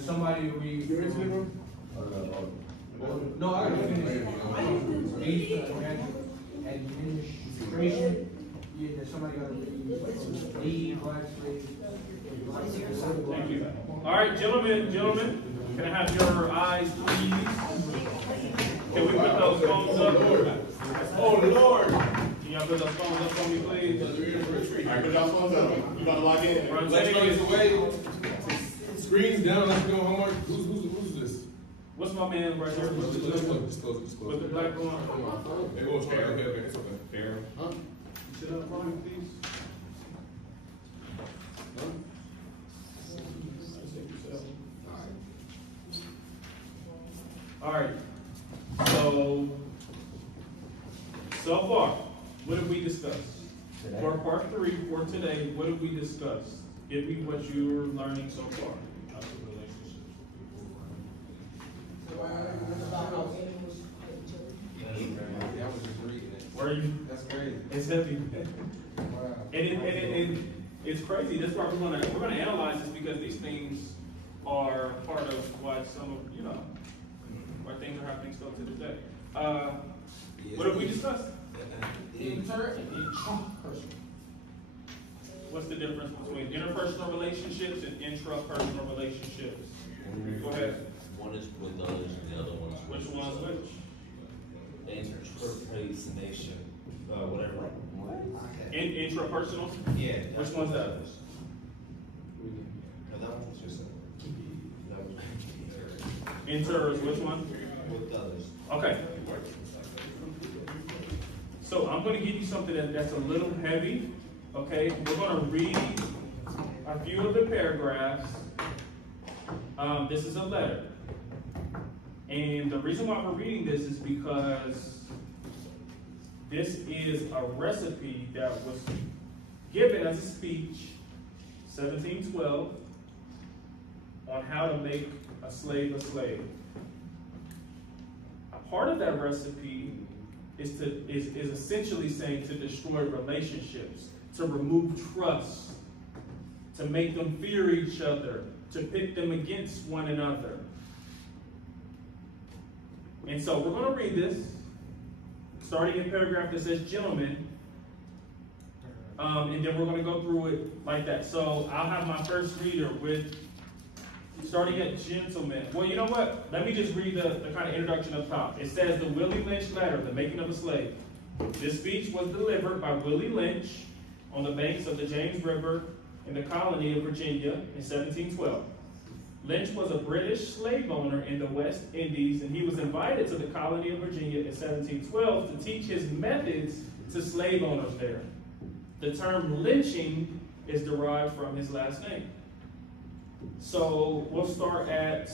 somebody read. No, I gotta finish. Administration. Yeah, somebody gotta read. Lead, black slave. Thank you. All right, gentlemen, can I have your eyes, please? Can we put those phones up? Oh, Lord! Can y'all put those phones up for me, please? All right, put y'all phones up. You gotta log in. Let's away. Screens down. Let's go homework. Who's this? What's my man right here? Just close. With the black one? Hey, oh, okay, it's okay. Fair. Huh? Sit up for me, please. All right. So far, what have we discussed? Today? For part 3, for today, what have we discussed? Give me what you're learning so far. I was just reading it. Where are you? That's crazy. It's heavy. Wow. And it's crazy. That's why we're gonna analyze this, because these things are part of what some of why things are happening still to this day. What have we discussed? Inter and intrapersonal. What's the difference between interpersonal relationships and intrapersonal relationships? Go ahead. One is with others and the other one's with. Which one's which? Interpretation, whatever. Intrapersonal? Yeah. Which one's that? No, that one's just that was Inter is which one? with others. Okay. So I'm going to give you something that's a little heavy. Okay, we're going to read a few of the paragraphs. This is a letter. And the reason why we're reading this is because this is a recipe that was given as a speech, 1712, on how to make a slave a slave. Part of that recipe is essentially saying to destroy relationships, to remove trust, to make them fear each other, to pit them against one another. And so we're going to read this, starting in paragraph that says gentlemen, and then we're going to go through it like that. So I'll have my first reader with, starting at gentlemen. Well, you know what? Let me just read the kind of introduction up top. It says the Willie Lynch letter, the making of a slave. This speech was delivered by Willie Lynch on the banks of the James River in the colony of Virginia in 1712. Lynch was a British slave owner in the West Indies, and he was invited to the colony of Virginia in 1712 to teach his methods to slave owners there. The term lynching is derived from his last name. So we'll start at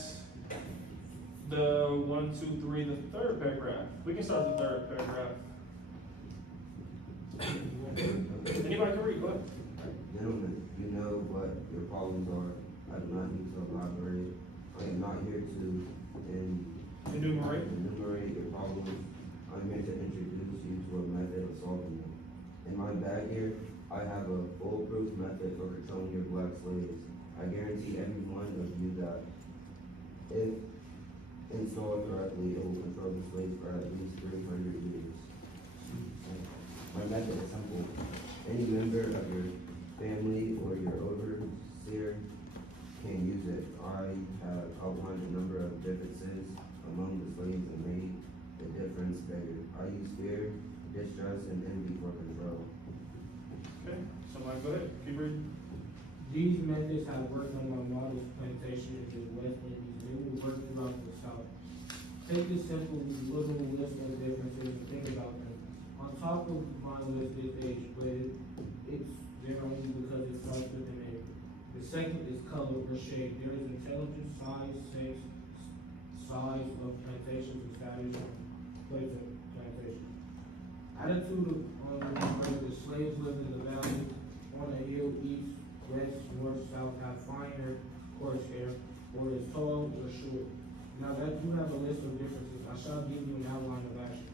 the 1, 2, 3, the third paragraph. We can start the third paragraph. Anybody can read, go ahead. Gentlemen, you know what your problems are. I do not need to elaborate. I am not here to enumerate your problems. I'm here to introduce you to a method of solving them. In my bag here, I have a foolproof method for controlling your black slaves. I guarantee every one of you that if installed correctly, it will control the slaves for at least 300 years. My method is simple. Any member of your family or your overseer can use it. I have outlined a number of differences among the slaves and made the difference bigger. I use fear, distrust, and envy for control. Okay, somebody go ahead, keep reading. These methods have worked on my modest plantation in the West Indies. They will work throughout the South. Take this simple little list of differences and think about them. On top of my list is age, but it's there only because it starts with an A. The second is color or shade. There is intelligence, size, sex, size of plantations, and status of place of plantation. Attitude on the slaves live in the valley, on the hill, east, west, north, south, have fine hair, coarse hair, or is tall or short. Now that you have a list of differences, I shall give you an outline of action.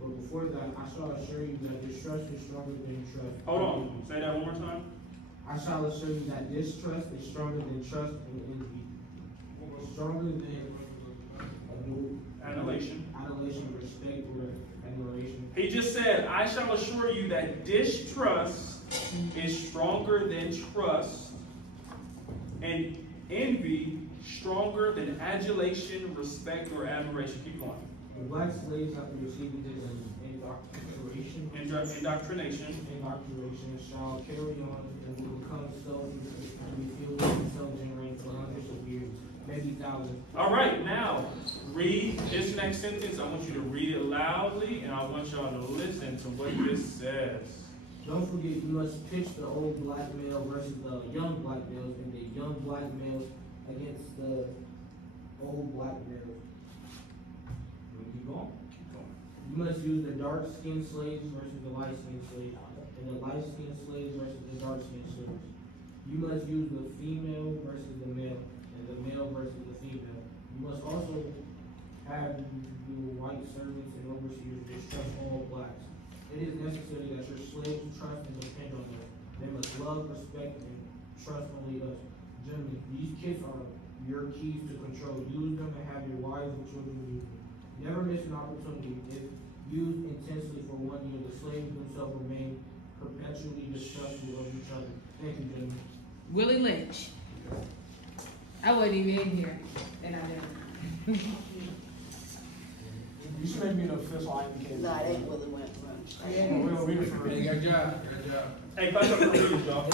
But before that, I shall assure you that distrust is stronger than trust. Hold on, say that one more time. I shall assure you that distrust is stronger than trust and envy. Stronger than Adulation. Respect, or admiration. He just said, I shall assure you that distrust is stronger than trust, and envy stronger than adulation, respect, or admiration. Keep going. The black slaves, after receiving this indoctrination shall carry on and will become self-generating for hundreds of years, maybe thousands. All right, now read this next sentence. I want you to read it loudly, and I want y'all to listen to what this says. Don't forget, you must pitch the old black male versus the young black males, and the young black males against the old black males. Keep going. You must use the dark-skinned slaves versus the light-skinned slaves, and the light-skinned slaves versus the dark-skinned slaves. You must use the female versus the male, and the male versus the female. You must also have your white servants and overseers distrust all blacks. It is necessary that your slaves trust and depend on us. They must love, respect, and trust only us. Gentlemen, these kits are your keys to control. Use them and have your wives and children use them. Never miss an opportunity. If used intensely for 1 year, the slaves themselves remain perpetually distrustful of each other. Thank you, gentlemen. Willie Lynch. I wasn't even in here, and I never. You should make me an official indicator. Nah, it ain't Willie Lynch. Yeah, we'll read it for Hey, good job, good job. Hey, clap up for these, y'all.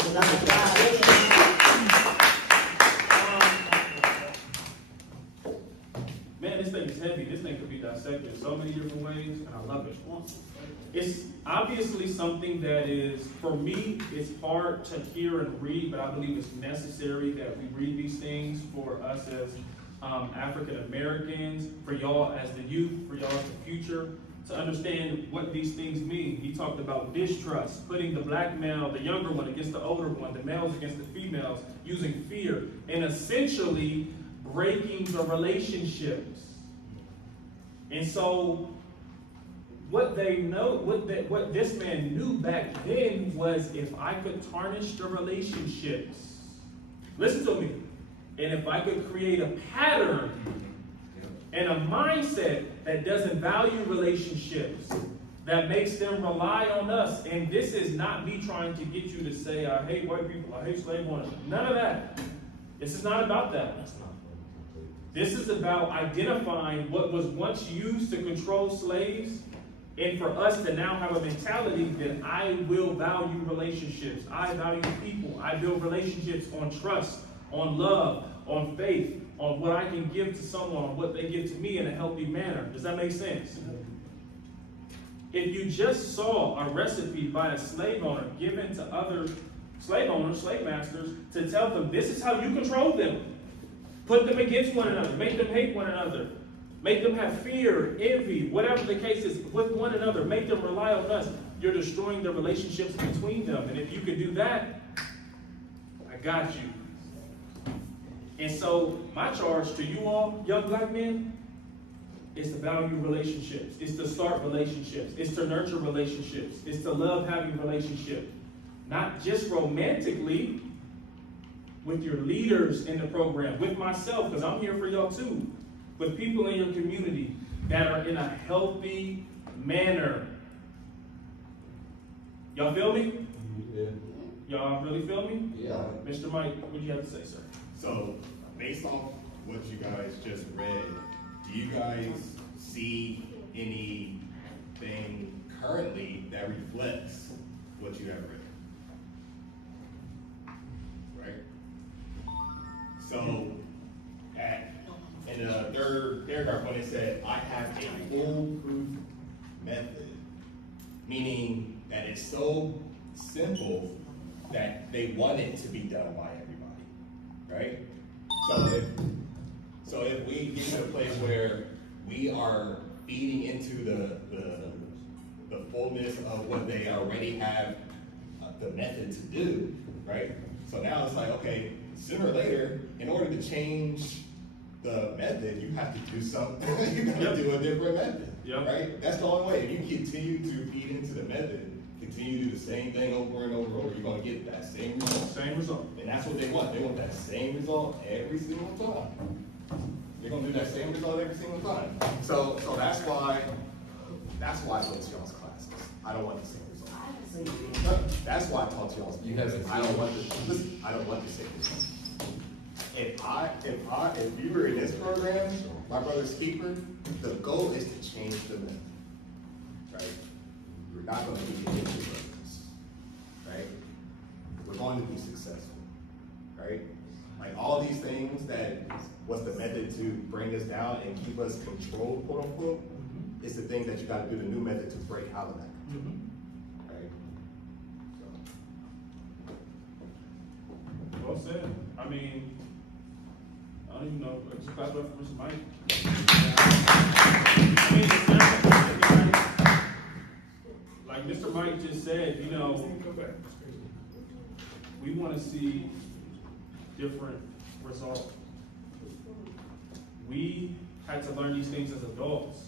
Man, this thing is heavy. This thing could be dissected so many different ways, and I love it. It's obviously something that is, for me, it's hard to hear and read, but I believe it's necessary that we read these things for us as African Americans, for y'all as the youth, for y'all as the future, to understand what these things mean. He talked about distrust, putting the black male, the younger one, against the older one, the males against the females, using fear, and essentially breaking the relationships. And so what they know, what this man knew back then was, if I could tarnish the relationships, listen to me, and if I could create a pattern and a mindset that doesn't value relationships, that makes them rely on us. And this is not me trying to get you to say, I hate white people, I hate slave owners. None of that. This is not about that. This is about identifying what was once used to control slaves, and for us to now have a mentality that I will value relationships. I value people. I build relationships on trust, on love, on faith, on what I can give to someone, on what they give to me in a healthy manner. Does that make sense? If you just saw a recipe by a slave owner given to other slave owners, slave masters, to tell them this is how you control them, put them against one another, make them hate one another, make them have fear, envy, whatever the case is, with one another, make them rely on us, you're destroying the relationships between them. And if you can do that, I got you. And so my charge to you all, young black men, is to value relationships. It's to start relationships. It's to nurture relationships. It's to love having relationships. Not just romantically with your leaders in the program, with myself, because I'm here for y'all too, with people in your community that are in a healthy manner. Y'all feel me? Yeah. Y'all really feel me? Yeah. Mr. Mike, what do you have to say, sir? So, based off what you guys just read, do you guys see anything currently that reflects what you have read? Right? So, in the third paragraph, when it said, I have a foolproof method, meaning that it's so simple that they want it to be done by everybody, right? So if we get to a place where we are feeding into the fullness of what they already have the method to do, right? So now it's like, okay, sooner or later, in order to change the method, you have to do something. You got to do a different method, right? That's the only way. If you continue to feed into the method, continue to do the same thing over and over and over, you're going to get that same result. Same result. And that's what they want. They want that same result every single time. They're going to do that same result every single time. So that's why I go to y'all's classes. I don't want the same result. That's why I taught y'all's classes. I don't want the same result. If you were in this program, my brother's keeper, the goal is to change the method, right? We're not going to be brothers, right? We're going to be successful, right? Like all these things that was the method to bring us down and keep us controlled, quote unquote, is the thing that you got to do the new method to break out of that, right? So. Well said. I mean, I don't even know. Just clap up for Mr. Mike. I mean, like Mr. Mike just said, you know, we want to see different results. We had to learn these things as adults.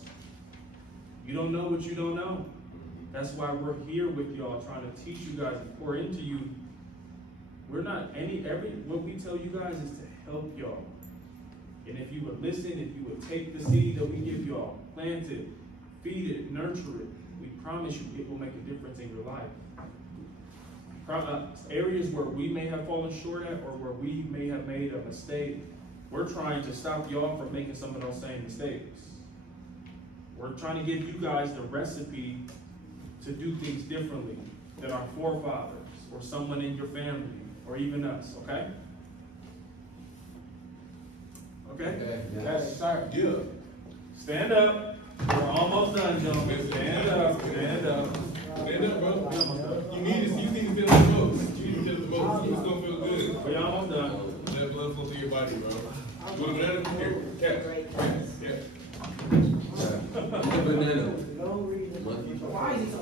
You don't know what you don't know. That's why we're here with y'all, trying to teach you guys and pour into you. We're not what we tell you guys is to help y'all. And if you would listen, if you would take the seed that we give y'all, plant it, feed it, nurture it, we promise you it will make a difference in your life. Areas where we may have fallen short at or where we may have made a mistake, we're trying to stop y'all from making some of those same mistakes. We're trying to give you guys the recipe to do things differently than our forefathers or someone in your family or even us, okay? Okay? Yes, sir. Yeah. Stand up. We're almost done, gentlemen. Stand up. Stand up. Stand up, bro. You need to feel the votes. You need to feel the votes. It's gonna feel good. We're almost done. Let blood flow through your body, bro. You want a banana? Here, catch. Yeah. Banana. Why is he so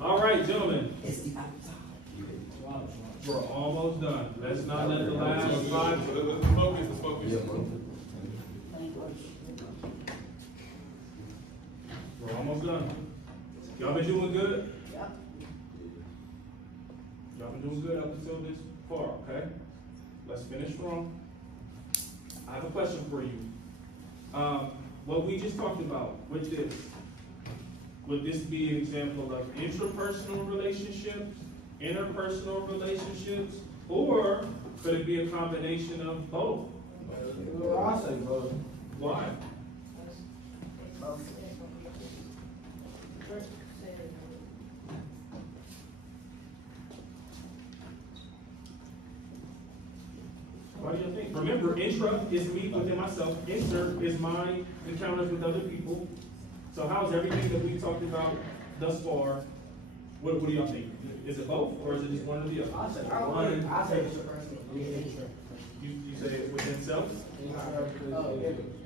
all right, gentlemen. We're almost done. Let's not let the last 5. Let's focus. We're almost done. Y'all been doing good? Yep. Y'all been doing good up until this far, okay? Let's finish strong. I have a question for you. What we just talked about with this, would this be an example of intrapersonal relationships, interpersonal relationships, or could it be a combination of both? Well, I say both. okay? Remember, intra is me within myself. Inter is my encounters with other people. So how's everything that we talked about thus far? What do y'all think? Is it both, or is it just one or the other? I say it's personal. You say it within self?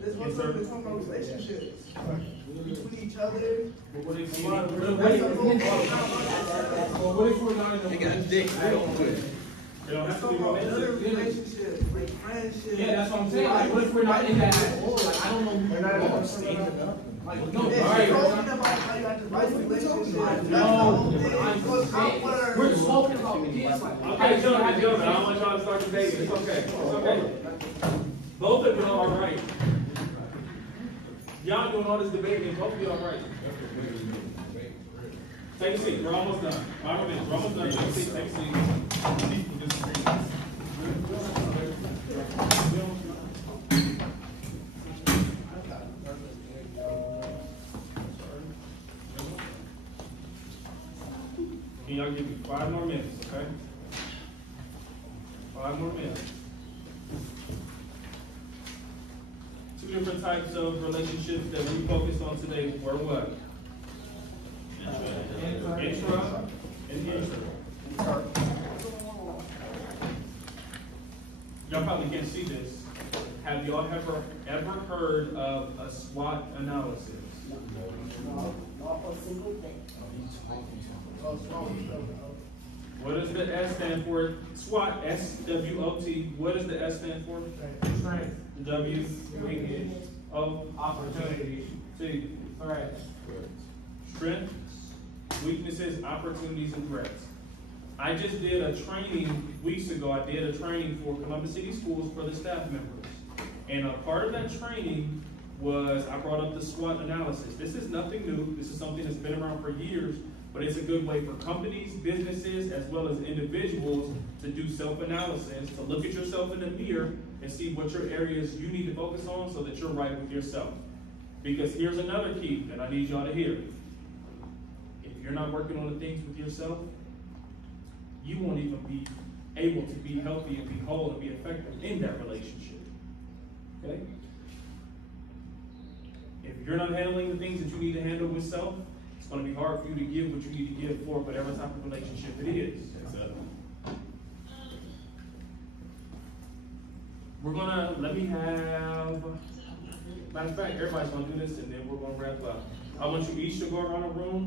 This one's talking about relationships between each other. But what if we're not in a relationship? It don't have to be Other romantic. relationships, like friendships. Yeah, that's what I'm saying. Like, what if we're not in that at all? Like, I don't know. We're not in a state. Like, no, It's right. talking about how you have to write relationships. That's the No, whole I'm thing. saying, we're talking about kids. Like, Okay, gentlemen, I don't want y'all to start debating. It's okay. It's okay. Both of y'all are right. Y'all doing all this debating, and both of y'all are right. Take a seat. We're almost done. 5 more minutes. We're almost done. Take a seat. Take a seat. Can y'all give me 5 more minutes, okay? 5 more minutes. 2 different types of relationships that we focused on today were what? Intra and intra. Y'all probably can't see this. Have y'all ever heard of a SWOT analysis? What does the S stand for? SWOT, S-W-O-T. What does the S stand for? Strength. W, weakness, O, Opportunity. T, Threats. strength, weaknesses, opportunities, and threats. I just did a training weeks ago. I did a training for Columbus City Schools for the staff members. And a part of that training was I brought up the SWOT analysis. This is nothing new. This is something that's been around for years, but it's a good way for companies, businesses, as well as individuals to do self-analysis, to look at yourself in the mirror and see what your areas you need to focus on so that you're right with yourself. Because here's another key that I need y'all to hear. If you're not working on the things with yourself, you won't even be able to be healthy and be whole and be effective in that relationship. Okay? If you're not handling the things that you need to handle with self, it's going to be hard for you to give what you need to give for whatever type of relationship it is. We're gonna, matter of fact, everybody's gonna do this and then we're gonna wrap up. I want you each to go around the room